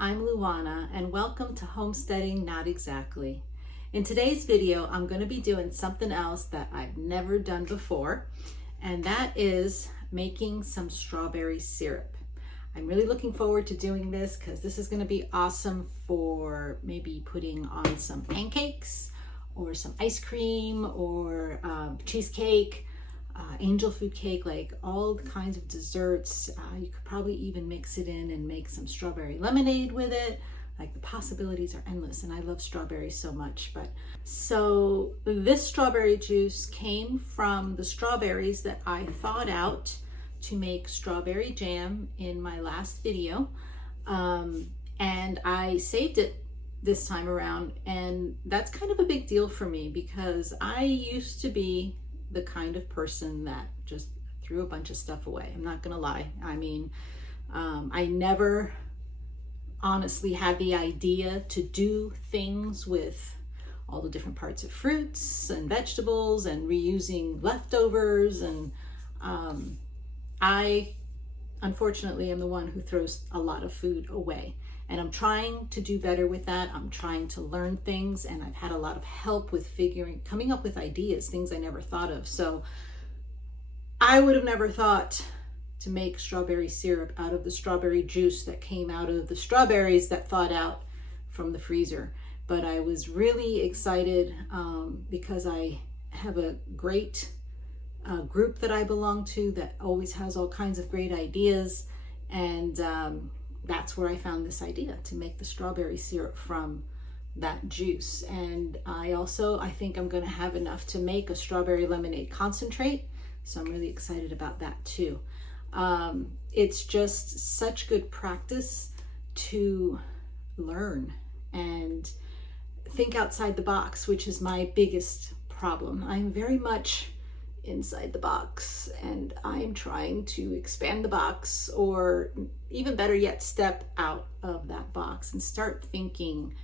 I'm Luana and welcome to Homesteading Not Exactly. In today's video, I'm going to be doing something else that I've never done before, and that is making some strawberry syrup. I'm really looking forward to doing this because this is going to be awesome for maybe putting on some pancakes or some ice cream or cheesecake, angel food cake, like all kinds of desserts. You could probably even mix it in and make some strawberry lemonade with it. Like, the possibilities are endless, and I love strawberries so much. So this strawberry juice came from the strawberries that I thawed out to make strawberry jam in my last video, and I saved it this time around, and that's kind of a big deal for me because I used to be the kind of person that just threw a bunch of stuff away. I'm not gonna lie. I mean, I never honestly had the idea to do things with all the different parts of fruits and vegetables and reusing leftovers, and I unfortunately am the one who throws a lot of food away, and I'm trying to do better with that. I'm trying to learn things, and I've had a lot of help with coming up with ideas, things I never thought of. So I would have never thought to make strawberry syrup out of the strawberry juice that came out of the strawberries that thawed out from the freezer. But I was really excited because I have a great group that I belong to that always has all kinds of great ideas, and that's where I found this idea to make the strawberry syrup from that juice. And I think I'm going to have enough to make a strawberry lemonade concentrate, so I'm really excited about that too. It's just such good practice to learn and think outside the box, which is my biggest problem. I'm very much inside the box, and I'm trying to expand the box, or even better yet, step out of that box and start thinking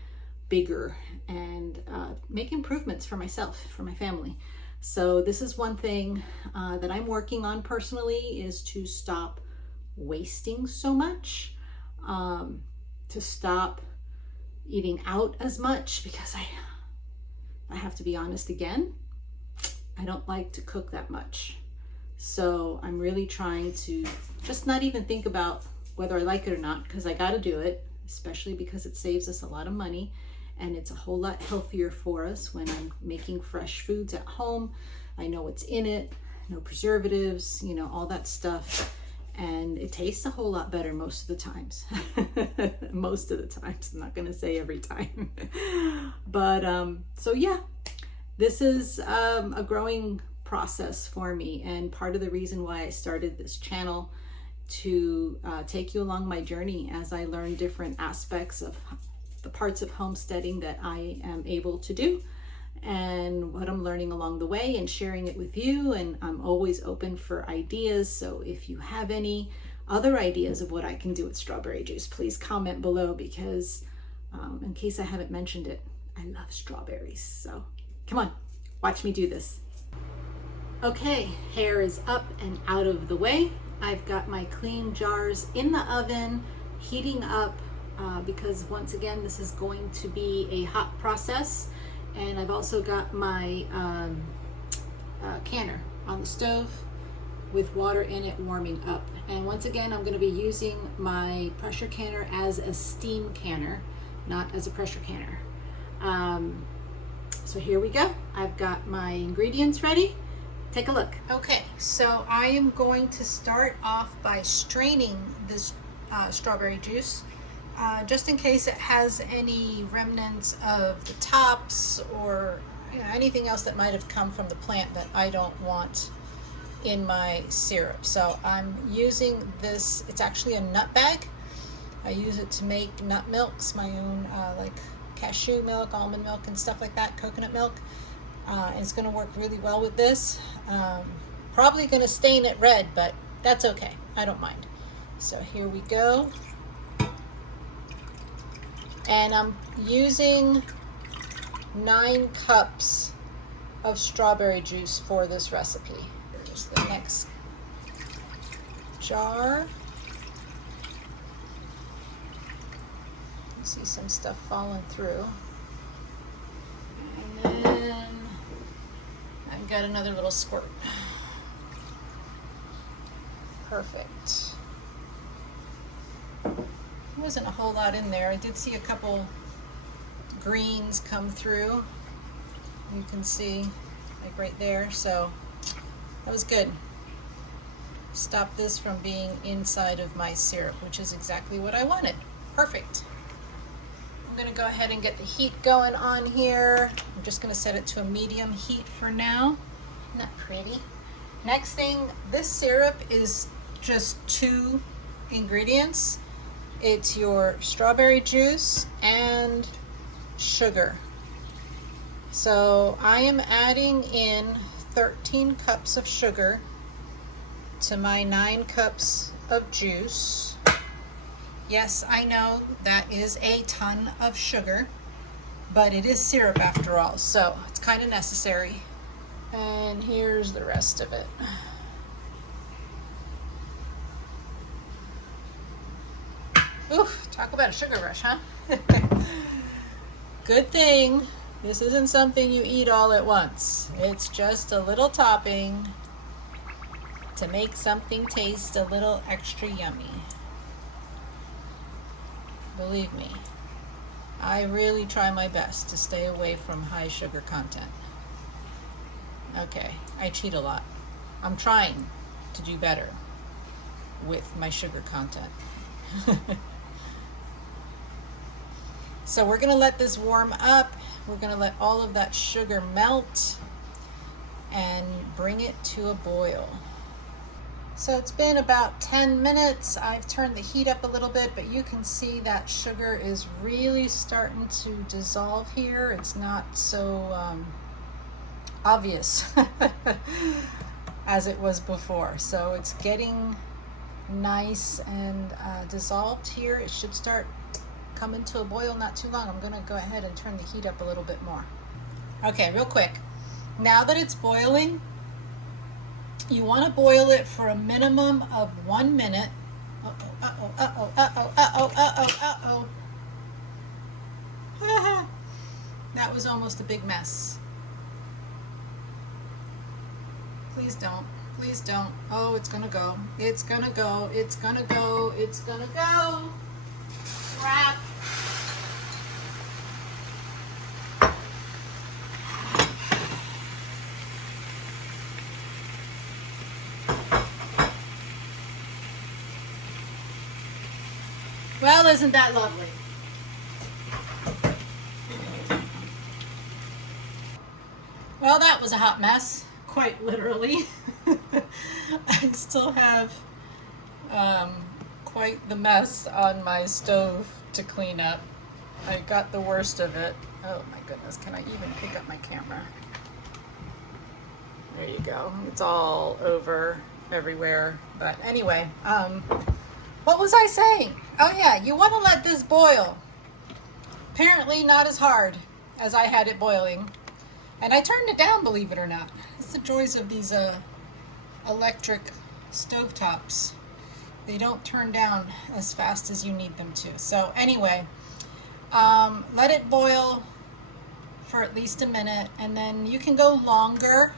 bigger and make improvements for myself, for my family. So this is one thing that I'm working on personally, is to stop wasting so much, to stop eating out as much, because I have to be honest again, I don't like to cook that much. So I'm really trying to just not even think about whether I like it or not, because I got to do it, especially because it saves us a lot of money, and it's a whole lot healthier for us when I'm making fresh foods at home. I know what's in it, no preservatives, all that stuff, and it tastes a whole lot better most of the times. Most of the times, I'm not going to say every time. But so yeah, this is a growing process for me, and part of the reason why I started this channel, to take you along my journey as I learn different aspects of the parts of homesteading that I am able to do, and what I'm learning along the way, and sharing it with you. And I'm always open for ideas, so if you have any other ideas of what I can do with strawberry juice, please comment below, because in case I haven't mentioned it, I love strawberries. So come on, watch me do this. Okay, hair is up and out of the way. I've got my clean jars in the oven, heating up, because once again, this is going to be a hot process. And I've also got my canner on the stove with water in it warming up. And once again, I'm going to be using my pressure canner as a steam canner, not as a pressure canner. So here we go. I've got my ingredients ready. Take a look. Okay, so I am going to start off by straining this strawberry juice, just in case it has any remnants of the tops, or anything else that might have come from the plant that I don't want in my syrup. So I'm using this, it's actually a nut bag. I use it to make nut milks, my own like cashew milk, almond milk, and stuff like that, coconut milk. It's going to work really well with this. Probably going to stain it red, but that's okay. I don't mind. So here we go. And I'm using 9 cups of strawberry juice for this recipe. Here's the next jar. See some stuff falling through. And then I've got another little squirt. Perfect. There wasn't a whole lot in there. I did see a couple greens come through. You can see like right there, so that was good. Stop this from being inside of my syrup, which is exactly what I wanted. Perfect. I'm gonna go ahead and get the heat going on here. I'm just gonna set it to a medium heat for now. Isn't that pretty? Next thing, this syrup is just 2 ingredients. It's your strawberry juice and sugar. So I am adding in 13 cups of sugar to my 9 cups of juice. Yes, I know that is a ton of sugar, but it is syrup after all, so it's kind of necessary. And here's the rest of it. Oof, talk about a sugar rush, huh? Good thing this isn't something you eat all at once. It's just a little topping to make something taste a little extra yummy. Believe me, I really try my best to stay away from high sugar content. Okay, I cheat a lot. I'm trying to do better with my sugar content. So we're gonna let this warm up. We're gonna let all of that sugar melt and bring it to a boil. So it's been about 10 minutes. I've turned the heat up a little bit, but you can see that sugar is really starting to dissolve here. It's not so obvious as it was before. So it's getting nice and dissolved here. It should start coming to a boil not too long. I'm gonna go ahead and turn the heat up a little bit more. Okay, real quick. Now that it's boiling, you want to boil it for a minimum of 1 minute. That was almost a big mess. Please don't. Please don't. Oh, it's gonna go. It's gonna go. It's gonna go. It's gonna go. Crap. Well, isn't that lovely? Well, that was a hot mess, quite literally. I still have quite the mess on my stove to clean up. I got the worst of it. Oh my goodness, can I even pick up my camera? There you go. It's all over everywhere. But anyway, what was I saying? Oh yeah, you want to let this boil. Apparently not as hard as I had it boiling. And I turned it down, believe it or not. It's the joys of these electric stovetops. They don't turn down as fast as you need them to. So anyway, let it boil for at least a minute, and then you can go longer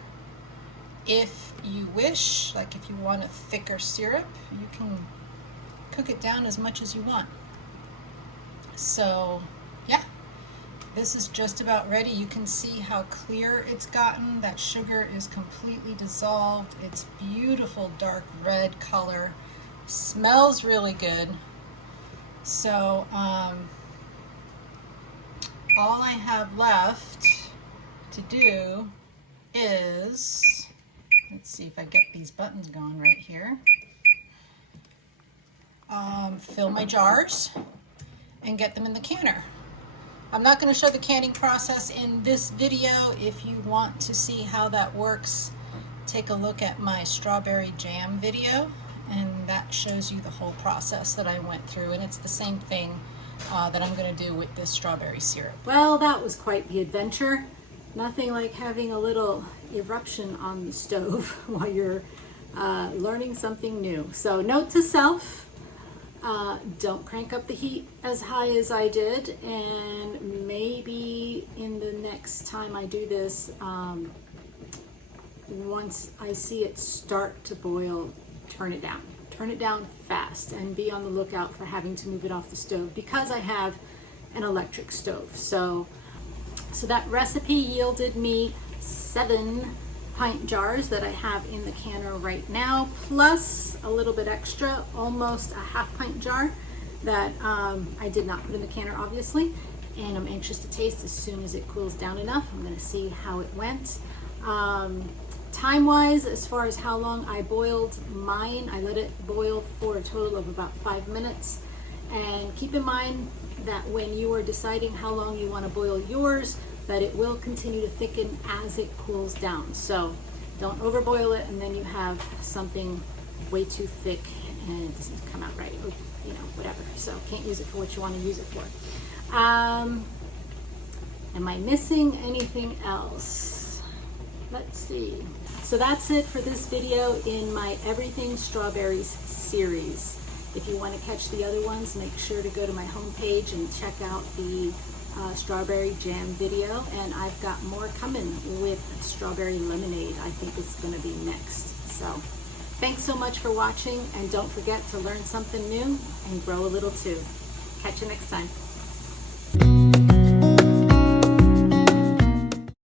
if you wish. Like if you want a thicker syrup, you can cook it down as much as you want. So yeah, this is just about ready. You can see how clear it's gotten. That sugar is completely dissolved. It's beautiful dark red color. Smells really good. So all I have left to do is, let's see if I get these buttons going right here. Fill my jars and get them in the canner. I'm not going to show the canning process in this video. If you want to see how that works, take a look at my strawberry jam video, and that shows you the whole process that I went through, and it's the same thing that I'm going to do with this strawberry syrup. Well, that was quite the adventure. Nothing like having a little eruption on the stove while you're learning something new. So note to self, Don't crank up the heat as high as I did, and maybe in the next time I do this, once I see it start to boil, turn it down. Turn it down fast, and be on the lookout for having to move it off the stove because I have an electric stove. So that recipe yielded me 7 pint jars that I have in the canner right now, plus a little bit extra, almost a half pint jar that I did not put in the canner, obviously. And I'm anxious to taste as soon as it cools down enough. I'm gonna see how it went. Time-wise, as far as how long I boiled mine, I let it boil for a total of about 5 minutes. And keep in mind that when you are deciding how long you want to boil yours, that it will continue to thicken as it cools down. So don't overboil it and then you have something way too thick and it doesn't come out right, or, you know, whatever. So can't use it for what you want to use it for. Am I missing anything else? Let's see. So that's it for this video in my Everything Strawberries series. If you want to catch the other ones, make sure to go to my homepage and check out the strawberry jam video. And I've got more coming with strawberry lemonade. I think it's going to be next. So thanks so much for watching, and don't forget to learn something new and grow a little too. Catch you next time.